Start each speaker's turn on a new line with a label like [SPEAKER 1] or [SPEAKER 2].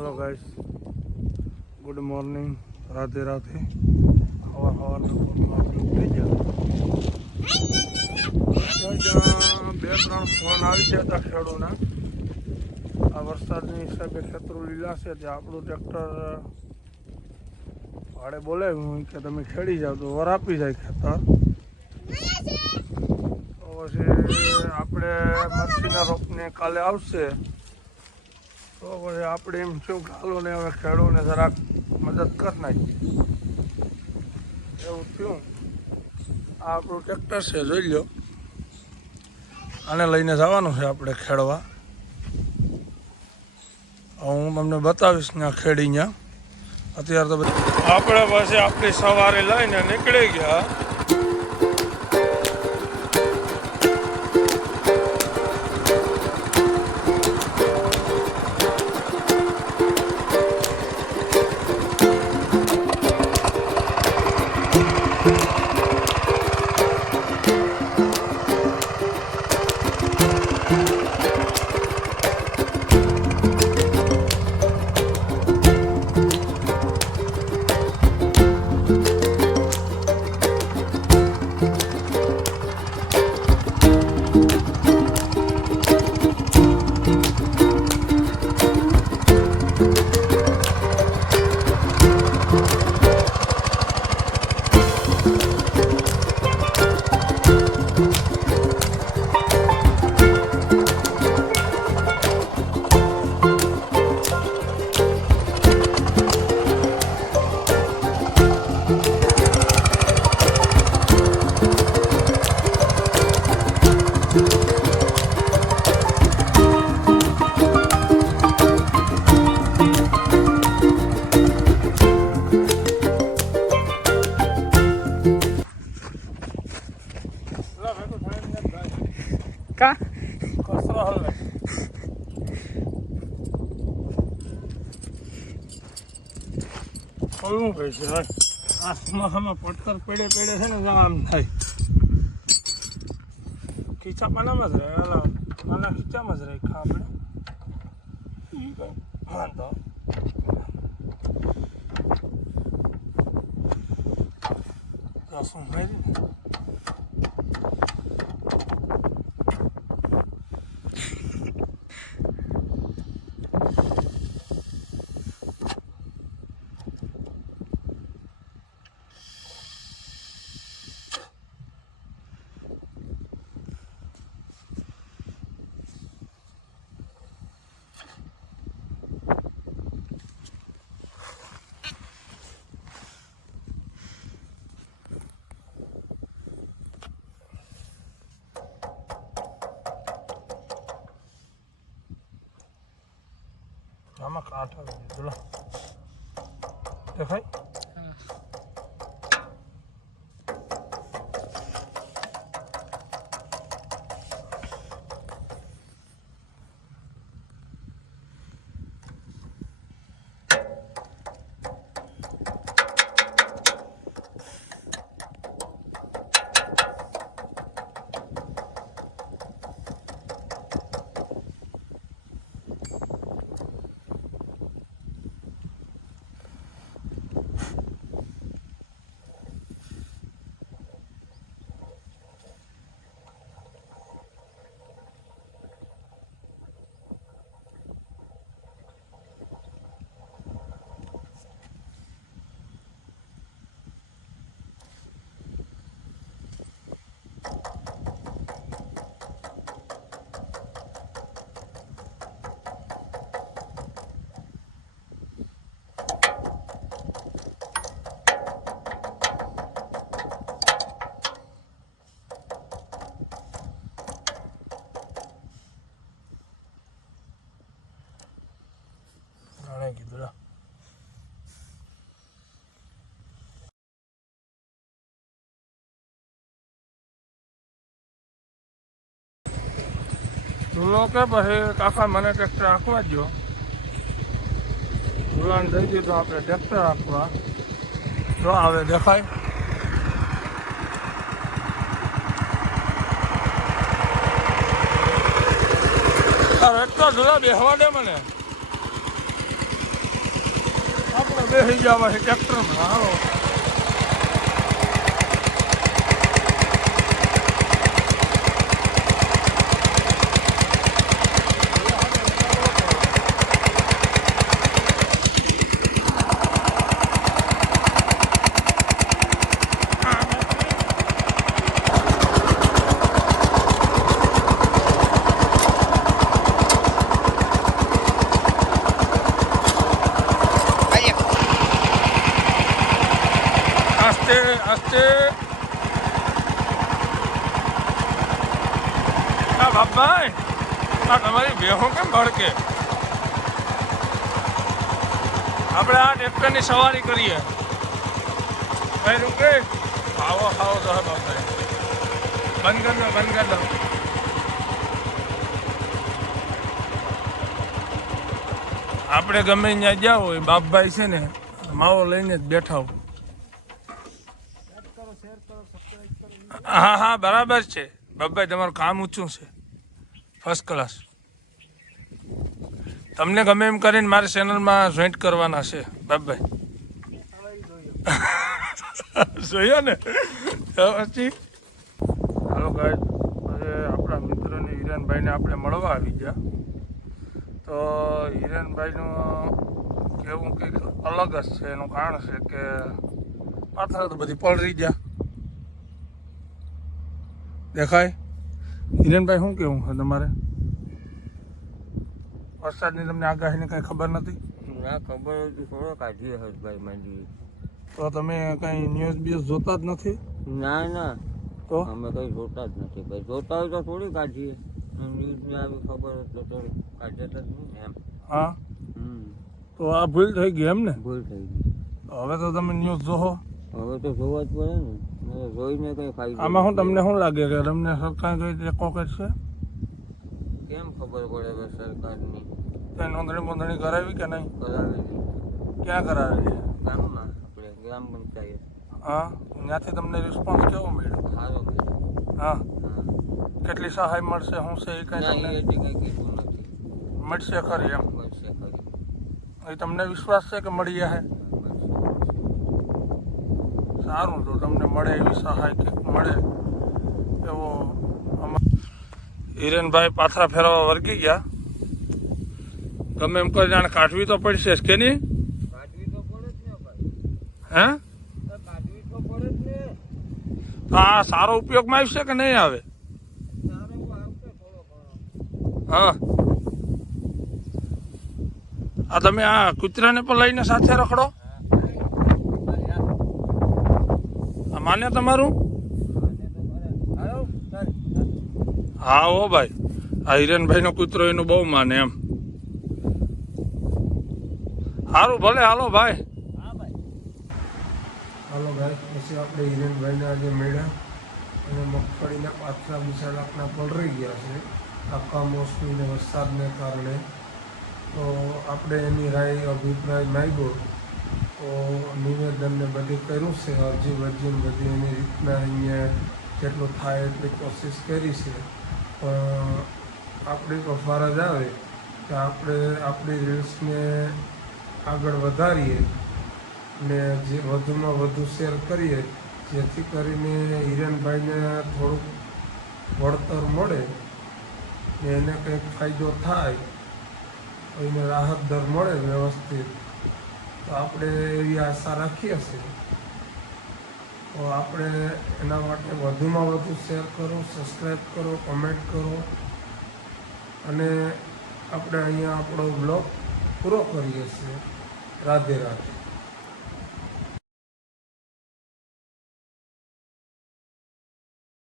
[SPEAKER 1] Hello guys good morning Radhe Radhe. હવા હવાના બે ત્રણ ફોન આવી ગયા હતા ખેડૂના. આ વરસાદની હિસાબે ખેતરો લીલા છે ત્યાં આપણું ટ્રેક્ટર ભાડે બોલાવ્યું કે તમે ખેડી જાઓ તો વર આપી જાય ખેતર. તો પછી આપણે મરચીના રોપને કાલે આવશે. તો પછી આપણે એમ શું ચાલો ને હવે ખેડૂને જરાક મદદ કરી નાખી એવું થયું. આ આપણું ટ્રેક્ટર છે, જોઈ લો આને લઈને જવાનું છે આપણે ખેડવા. હું તમને બતાવીશ ને ખેડી ત્યાં અત્યારે તો આપણે પછી આપણી સવારે લઈને નીકળી ગયા.
[SPEAKER 2] કા
[SPEAKER 1] કયું છે ભાઈ આ ચોમાસામાં પડતર પેડે પેડે છે ને આમ થાય. ખીચા પાનામાં જ રહે ઓલા પાના ખીચામાં જ રહે, ખા આપણે ઈ કઈ વાંધો રસમ મારી ને આમાં કાંઠા છે ચલો દેખાય જાણે કીધું લા. ધૂલો કે પછી કાકા મને ટ્રેક્ટર રાખવા દો ધૂલાને દઈ દીધું આપણે ટ્રેક્ટર રાખવા જો આવે દેખાય. રસ્તો ધૂલા બેહવા દે મને. આપણે બેસી જવા છે ટ્રેક્ટરમાં આસ્તે আস্তে આ બાપભાઈ, આ તમારી બેહો કેમ ભડકે? આપણે આ ટ્રેક્ટરની સવારી કરીએ. ભાઈ રૂકે આવો આવો તો હા બાપભાઈ. બંધ કરી દો, બંધ કરી દો. આપણે ગમે ત્યાં જાઓ એ બાપભાઈ છે ને, માવો લઈને જ બેઠા હોય. હા હા, બરાબર છે. બાબાઈ તમારું કામ ઊંચું છે. ફર્સ્ટ ક્લાસ તમને ગમે એમ કરીને મારી ચેનલમાં જોઈન્ટ કરવાના છે બાબાઈ જોયો ને? પછી? હાલો ગાય આપણા મિત્રને હિરેનભાઈને આપણે મળવા આવી ગયા. તો હિરેનભાઈનું કેવું કંઈક અલગ જ છે. એનું કારણ છે કે પાછળ તો બધી પલરી ગયા. દેખાય? હિરેનભાઈ શું કેવું છે તમારે? વરસાદની તમને આગાહીની કઈ ખબર નથી?
[SPEAKER 2] ના ખબર હતી થોડો કાઢીએ હર્ષભાઈ માંડી
[SPEAKER 1] તો તમે કઈ ન્યૂઝ બ્યુઝ જોતા જ નથી?
[SPEAKER 2] ના ના.
[SPEAKER 1] તો?
[SPEAKER 2] અમે કઈ જોતા જ નથી ભાઈ. જોતા હોય તો થોડી કાઢીએ. ન્યૂઝને આવી ખબર હોય તો થોડી કાઢે જ નહીં એમ.
[SPEAKER 1] હા? તો આ ભૂલ થઈ ગઈ એમ ને?
[SPEAKER 2] ભૂલ થઈ ગઈ.
[SPEAKER 1] હવે તો તમે ન્યૂઝ જોહો.
[SPEAKER 2] હવે તો જોવા જ પડે ને. જોઈને કઈ ફાયદો
[SPEAKER 1] આમાં શું તમને શું લાગે કે તમને સરકાર કઈ ટેકો કરશે
[SPEAKER 2] કેમ ખબર પડે કે સરકારની?
[SPEAKER 1] કઈ નોંધણી બોંધણી કરાવી કે નહીં?
[SPEAKER 2] કરાવી
[SPEAKER 1] ક્યાં કરાવેલી?
[SPEAKER 2] ગામમાં આપણે ગ્રામ પંચાયત.
[SPEAKER 1] હા? ત્યાંથી તમને રિસ્પોન્સ કેવો મળ્યો?
[SPEAKER 2] સારો
[SPEAKER 1] હા?
[SPEAKER 2] હા.
[SPEAKER 1] કેટલી સહાય મળશે શું છે એ કઈ તમને?
[SPEAKER 2] કઈ કીધું નથી.
[SPEAKER 1] મળશે ખરી એમ?
[SPEAKER 2] મળશે ખરી.
[SPEAKER 1] એ તમને વિશ્વાસ છે કે મળી જશે સારું તો તમને મળે એવી સહાય કે મળે એવો હિરેનભાઈ પાથરા ફેરવા વર્ગી ગયા. ગમે એમ કરી જાણે કાઢવી તો પડશે કે નહીં? હે? આ સારો ઉપયોગમાં આવશે કે નહીં આવે? હા. આ તમે આ કૂતરાને પણ લઈને સાથે રખડો. આ માન્ય તમારું? હા, હો ભાઈ. આ હિરેનભાઈનો કૂતરો એનું બહુ માને એમ. સારું ભલે, હાલો ભાઈ. હાલો ભાઈ, પછી આપણે હિરેનભાઈને આજે મળ્યા અને મગફળીના પાથરા બિચાર આપણા પલળી ગયા છે. આખા મોસમીને વરસાદને કારણે. તો આપણે એની રાય, અભિપ્રાય માંગ્યો. તો નિવેદન ને બધું કર્યું છે. અરજી વરજી બધી એની રીતના અહીંયા જેટલું થાય એટલી કોશિશ કરી છે. પણ આપણી તો ફરજ આવે કે આપણે આપણી રીલ્સને આગળ વધારીએ ને જે વધુમાં વધુ શેર કરીએ, જેથી કરીને હિરેનભાઈને થોડુંક વળતર મળે ને એને કંઈક ફાયદો થાય એને રાહત દર મળે વ્યવસ્થિત. તો આપણે એવી આશા રાખીએ છીએ તો આપણે એના માટે વધુમાં વધુ શેર કરો સબસ્ક્રાઈબ કરો, કમેન્ટ કરો. અને આપણે અહીંયા આપણો બ્લોગ પૂરો કરીએ છીએ. રાધે રાધે.